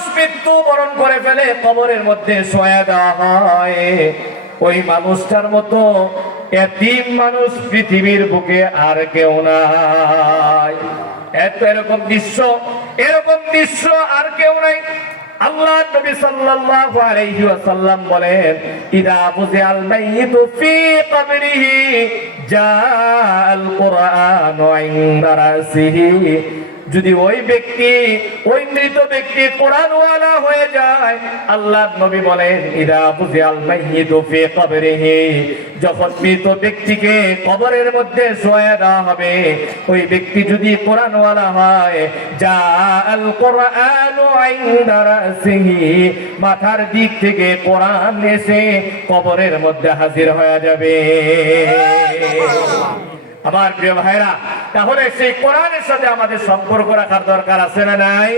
মানুষ মৃত্যু বরণ করে ফেলে কবরের মধ্যে শোয়া দেওয়া হয়, ওই মানুষটার মতো এতিম মানুষ পৃথিবীর বুকে আর কেউ নাই। এরকম দৃশ্য আর কেউ নাই। আল্লাহ নবী সাল্লাল্লাহু আলাইহি ওয়াসাল্লাম বলেন, ইদা বুজিআল মাইয়িতু ফি কবরিহি জাআল কুরআনু ইনদা রাসিহি, যদি ওই মৃত ব্যক্তি কোরআনওয়ালা হয়ে যায়, আল্লাহর নবী বলেন, ইদা বুজিআল মাইয়িতু ফি কবরিহি, যখন মৃত ব্যক্তিকে কবরের মধ্যে শোয়া দেওয়া হবে, ওই ব্যক্তি যদি কোরআনওয়ালা হয়, জাআল কুরআনু ইনদা রাসিহি, মাথার দিক থেকে কোরআন এসে কবরের মধ্যে হাজির হয়ে যাবে। আমার প্রিয় ভাইরা, তাহলে সেই কোরআনের সাথে আমাদের সম্পর্ক রাখার দরকার আছে না নাই?